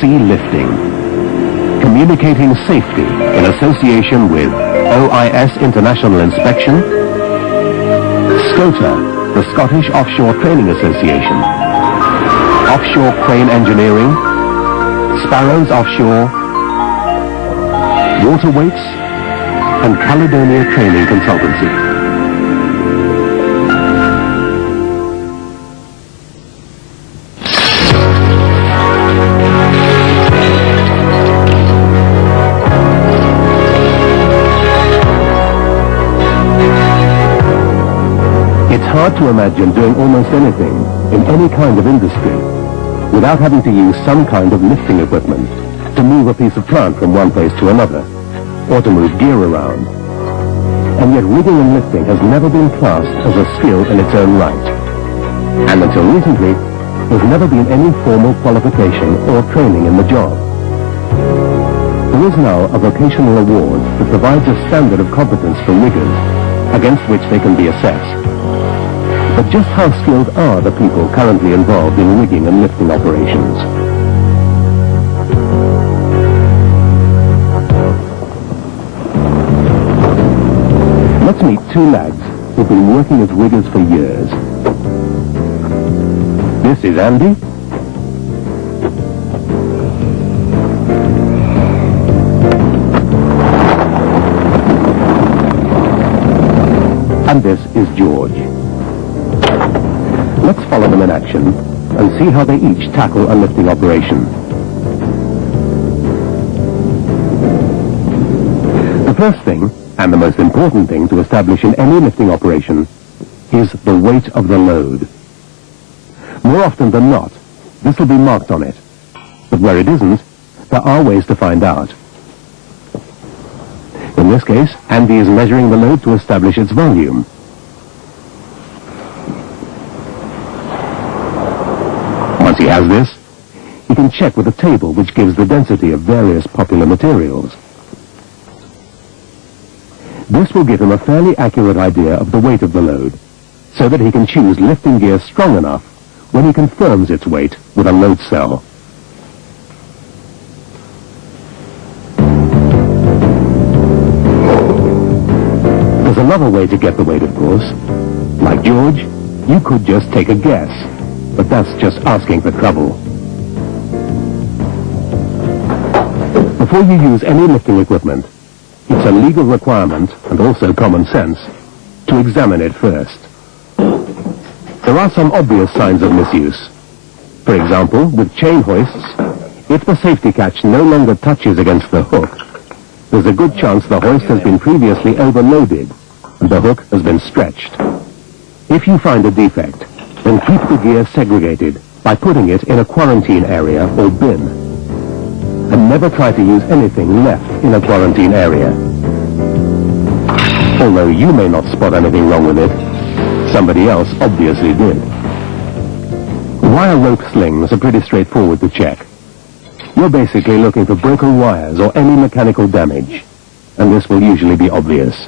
Sea Lifting. Communicating safety in association with OIS International Inspection, SCOTA, the Scottish Offshore Training Association, Offshore Crane Engineering, Sparrows Offshore, Water Weights, and Caledonia Training Consultancy. It's hard to imagine doing almost anything in any kind of industry without having to use some kind of lifting equipment to move a piece of plant from one place to another, or to move gear around. And yet rigging and lifting has never been classed as a skill in its own right. And until recently, there's never been any formal qualification or training in the job. There is now a vocational award that provides a standard of competence for riggers against which they can be assessed. But just how skilled are the people currently involved in rigging and lifting operations? Let's meet two lads who've been working as riggers for years. This is Andy. And this is George. Let's follow them in action and see how they each tackle a lifting operation. The first thing, and the most important thing to establish in any lifting operation, is the weight of the load. More often than not, this will be marked on it. But where it isn't, there are ways to find out. In this case, Andy is measuring the load to establish its volume. Once he has this, he can check with a table which gives the density of various popular materials. This will give him a fairly accurate idea of the weight of the load, so that he can choose lifting gear strong enough when he confirms its weight with a load cell. There's another way to get the weight, of course. Like George, you could just take a guess, but that's just asking for trouble. Before you use any lifting equipment, it's a legal requirement, and also common sense, to examine it first. There are some obvious signs of misuse. For example, with chain hoists, if the safety catch no longer touches against the hook, there's a good chance the hoist has been previously overloaded and the hook has been stretched. If you find a defect, then keep the gear segregated by putting it in a quarantine area or bin. And never try to use anything left in a quarantine area. Although you may not spot anything wrong with it, somebody else obviously did. Wire rope slings are pretty straightforward to check. You're basically looking for broken wires or any mechanical damage, and this will usually be obvious.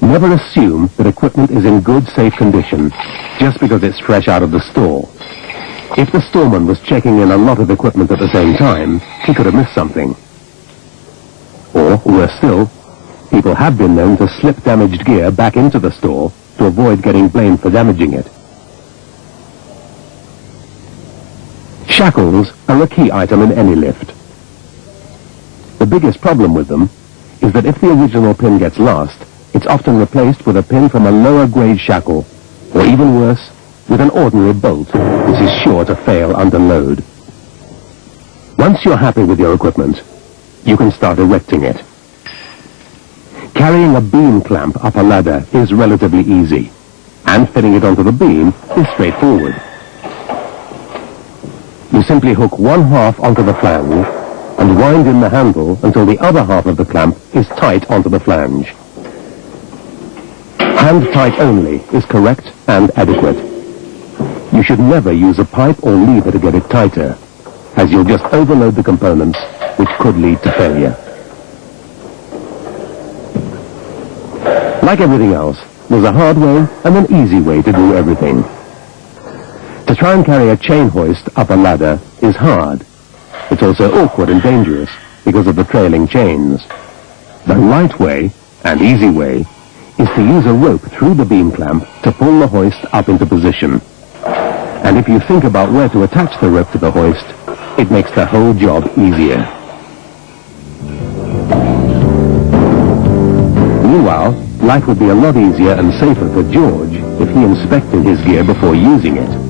Never assume that equipment is in good, safe condition just because it's fresh out of the store. If the storeman was checking in a lot of equipment at the same time, he could have missed something. Or, worse still, people have been known to slip damaged gear back into the store to avoid getting blamed for damaging it. Shackles are a key item in any lift. The biggest problem with them is that if the original pin gets lost, it's often replaced with a pin from a lower grade shackle, or even worse, with an ordinary bolt, which is sure to fail under load. Once you're happy with your equipment, you can start erecting it. Carrying a beam clamp up a ladder is relatively easy, and fitting it onto the beam is straightforward. You simply hook one half onto the flange and wind in the handle until the other half of the clamp is tight onto the flange. Hand tight only is correct and adequate. You should never use a pipe or lever to get it tighter, as you'll just overload the components, which could lead to failure. Like everything else, there's a hard way and an easy way to do everything. To try and carry a chain hoist up a ladder is hard, It's also awkward and dangerous because of the trailing chains. The right way, and easy way, is to use a rope through the beam clamp to pull the hoist up into position. And if you think about where to attach the rope to the hoist, it makes the whole job easier. Meanwhile, life would be a lot easier and safer for George if he inspected his gear before using it.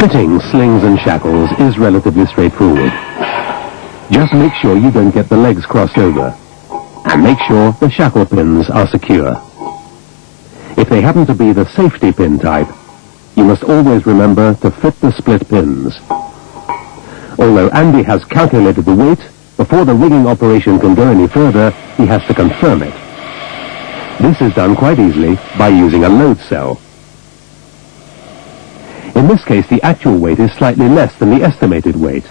Fitting slings and shackles is relatively straightforward. Just make sure you don't get the legs crossed over, and make sure the shackle pins are secure. If they happen to be the safety pin type, you must always remember to fit the split pins. Although Andy has calculated the weight, before the rigging operation can go any further, he has to confirm it. This is done quite easily by using a load cell. In this case, the actual weight is slightly less than the estimated weight,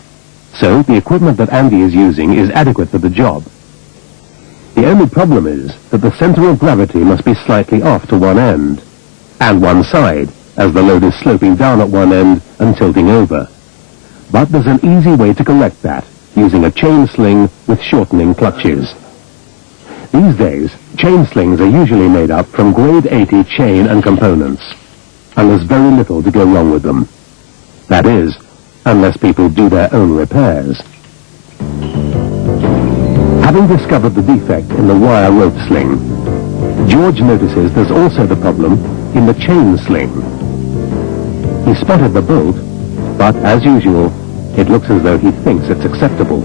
so the equipment that Andy is using is adequate for the job. The only problem is that the center of gravity must be slightly off to one end, and one side, as the load is sloping down at one end and tilting over. But there's an easy way to correct that, using a chain sling with shortening clutches. These days, chain slings are usually made up from grade 80 chain and components, and there's very little to go wrong with them. That is, unless people do their own repairs. Having discovered the defect in the wire rope sling, George notices there's also the problem in the chain sling. He spotted the bolt, but as usual, it looks as though he thinks it's acceptable.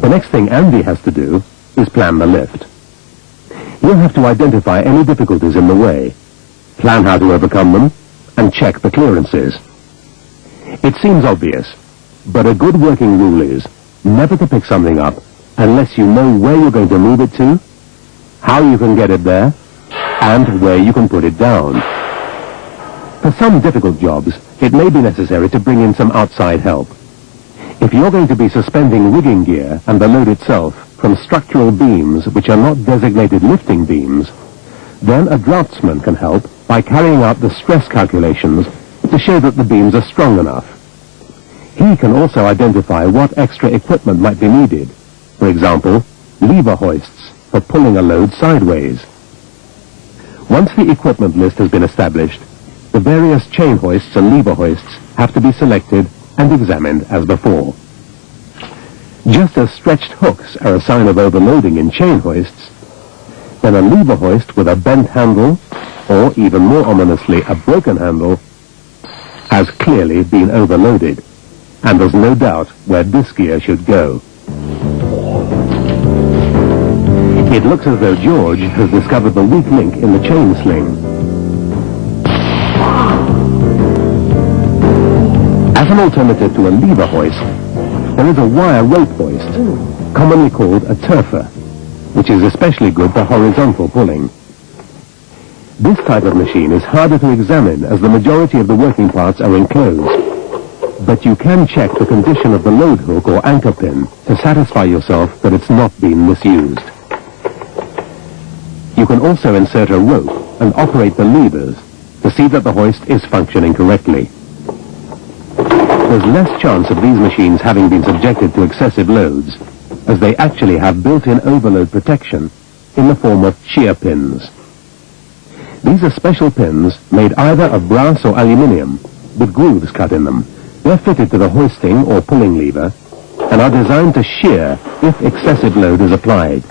The next thing Andy has to do is plan the lift. He'll have to identify any difficulties in the way, plan how to overcome them, and check the clearances. It seems obvious, but a good working rule is never to pick something up unless you know where you're going to move it to, how you can get it there, and where you can put it down. For some difficult jobs, it may be necessary to bring in some outside help. If you're going to be suspending rigging gear and the load itself from structural beams which are not designated lifting beams, then a draftsman can help by carrying out the stress calculations to show that the beams are strong enough. He can also identify what extra equipment might be needed. For example, lever hoists for pulling a load sideways. Once the equipment list has been established, the various chain hoists and lever hoists have to be selected and examined as before. Just as stretched hooks are a sign of overloading in chain hoists, then a lever hoist with a bent handle, or even more ominously a broken handle, has clearly been overloaded, and there's no doubt where this gear should go. It looks as though George has discovered the weak link in the chain sling. As an alternative to a lever hoist, there is a wire rope hoist, commonly called a turfer, which is especially good for horizontal pulling. This type of machine is harder to examine as the majority of the working parts are enclosed, but you can check the condition of the load hook or anchor pin to satisfy yourself that it's not been misused. You can also insert a rope and operate the levers to see that the hoist is functioning correctly. There's less chance of these machines having been subjected to excessive loads, as they actually have built-in overload protection in the form of shear pins. These are special pins made either of brass or aluminium, with grooves cut in them. They're fitted to the hoisting or pulling lever, and are designed to shear if excessive load is applied.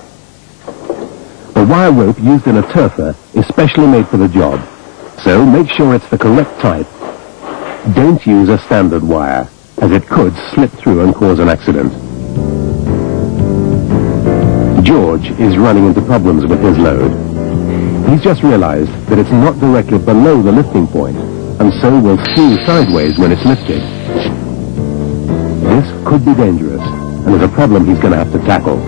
The wire rope used in a turfer is specially made for the job, so make sure it's the correct type. Don't use a standard wire, as it could slip through and cause an accident. George is running into problems with his load. He's just realized that it's not directly below the lifting point, and so will skew sideways when it's lifted. This could be dangerous, and is a problem he's going to have to tackle.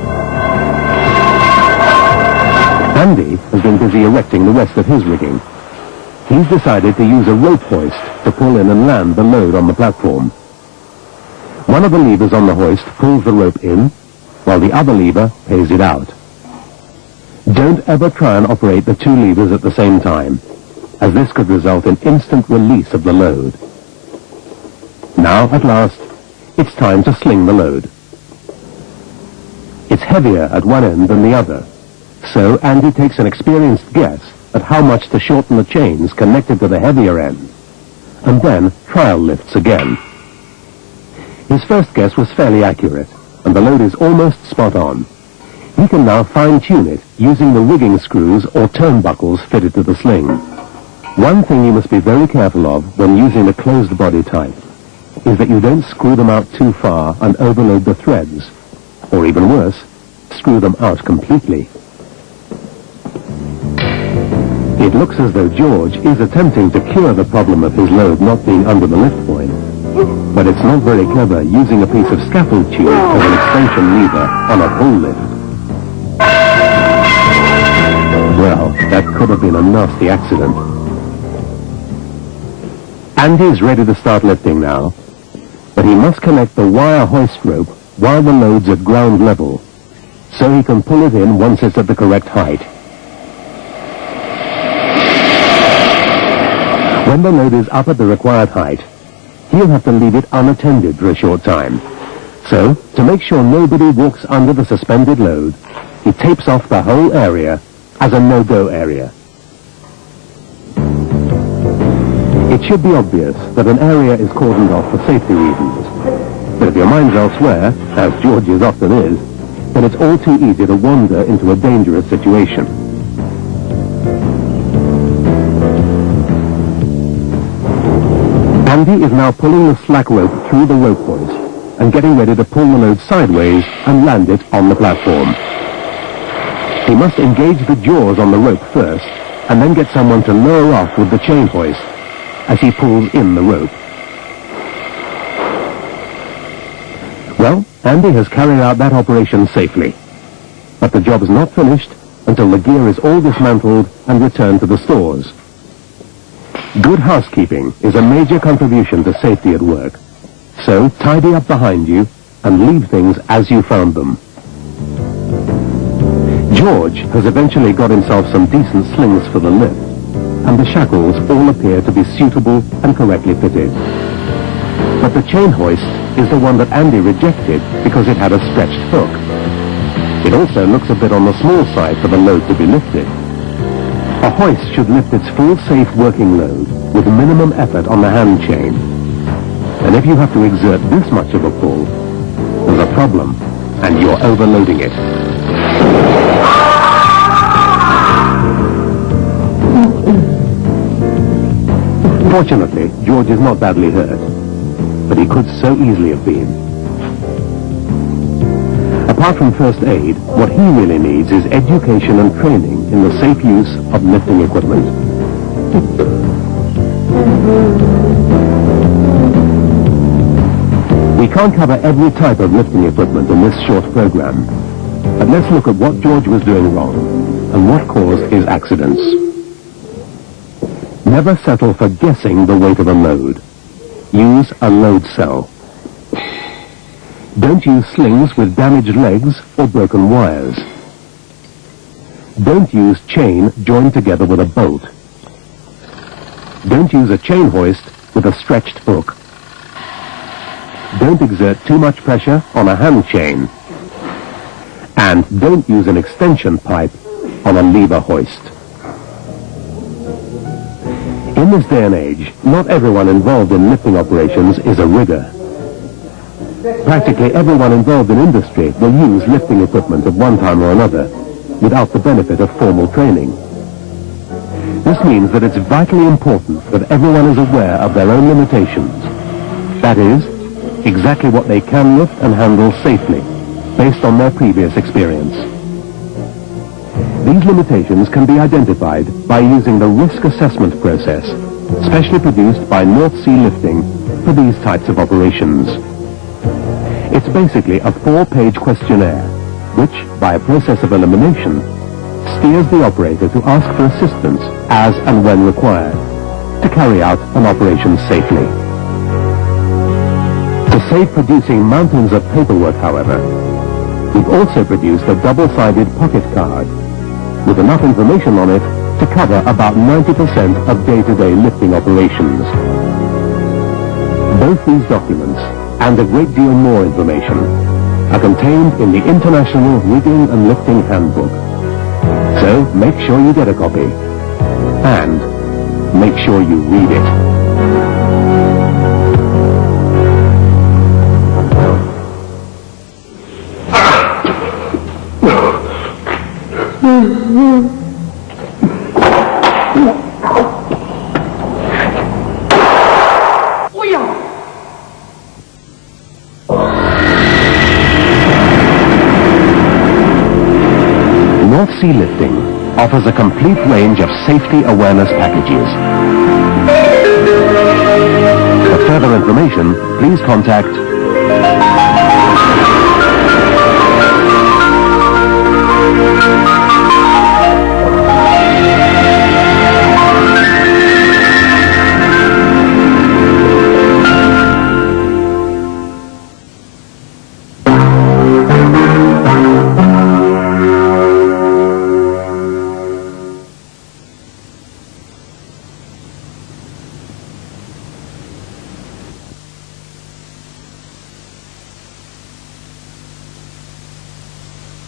Andy has been busy erecting the rest of his rigging. He's decided to use a rope hoist to pull in and land the load on the platform. One of the levers on the hoist pulls the rope in, while the other lever pays it out. Don't ever try and operate the two levers at the same time, as this could result in instant release of the load. Now, at last, it's time to sling the load. It's heavier at one end than the other, so Andy takes an experienced guess at how much to shorten the chains connected to the heavier end, and then trial lifts again. His first guess was fairly accurate, and the load is almost spot on. He can now fine-tune it using the rigging screws or turnbuckles fitted to the sling. One thing you must be very careful of when using the closed body type is that you don't screw them out too far and overload the threads, or even worse, screw them out completely. It looks as though George is attempting to cure the problem of his load not being under the lift point, but it's not very clever using a piece of scaffold tube as an extension lever on a pull lift. Well, that could have been a nasty accident. Andy's ready to start lifting now, but he must connect the wire hoist rope while the load's at ground level, so he can pull it in once it's at the correct height. When the load is up at the required height, he'll have to leave it unattended for a short time. So, to make sure nobody walks under the suspended load, he tapes off the whole area as a no-go area. It should be obvious that an area is cordoned off for safety reasons. But if your mind's elsewhere, as George's often is, then it's all too easy to wander into a dangerous situation. Andy is now pulling the slack rope through the rope hoist and getting ready to pull the load sideways and land it on the platform. He must engage the jaws on the rope first and then get someone to lower off with the chain hoist as he pulls in the rope. Well, Andy has carried out that operation safely, but the job's not finished until the gear is all dismantled and returned to the stores. Good housekeeping is a major contribution to safety at work, so tidy up behind you and leave things as you found them. George has eventually got himself some decent slings for the lift, and the shackles all appear to be suitable and correctly fitted. But the chain hoist is the one that Andy rejected because it had a stretched hook. It also looks a bit on the small side for the load to be lifted. A hoist should lift its full safe working load with minimum effort on the hand chain. And if you have to exert this much of a pull, there's a problem, and you're overloading it. Fortunately, George is not badly hurt, but he could so easily have been. Apart from first aid, what he really needs is education and training in the safe use of lifting equipment. We can't cover every type of lifting equipment in this short program, but let's look at what George was doing wrong and what caused his accidents. Never settle for guessing the weight of a load. Use a load cell. Don't use slings with damaged legs or broken wires. Don't use chain joined together with a bolt. Don't use a chain hoist with a stretched hook. Don't exert too much pressure on a hand chain. And don't use an extension pipe on a lever hoist. In this day and age, not everyone involved in lifting operations is a rigger. Practically everyone involved in industry will use lifting equipment at one time or another, without the benefit of formal training. This means that it's vitally important that everyone is aware of their own limitations. That is, exactly what they can lift and handle safely, based on their previous experience. These limitations can be identified by using the risk assessment process, specially produced by North Sea Lifting for these types of operations. It's basically a 4-page questionnaire, which, by a process of elimination, steers the operator to ask for assistance as and when required, to carry out an operation safely. To save producing mountains of paperwork, however, we've also produced a double-sided pocket card with enough information on it to cover about 90% of day-to-day lifting operations. Both these documents, and a great deal more information, are contained in the International Rigging and Lifting Handbook. So make sure you get a copy, and make sure you read it. North Sea Lifting offers a complete range of safety awareness packages. For further information, please contact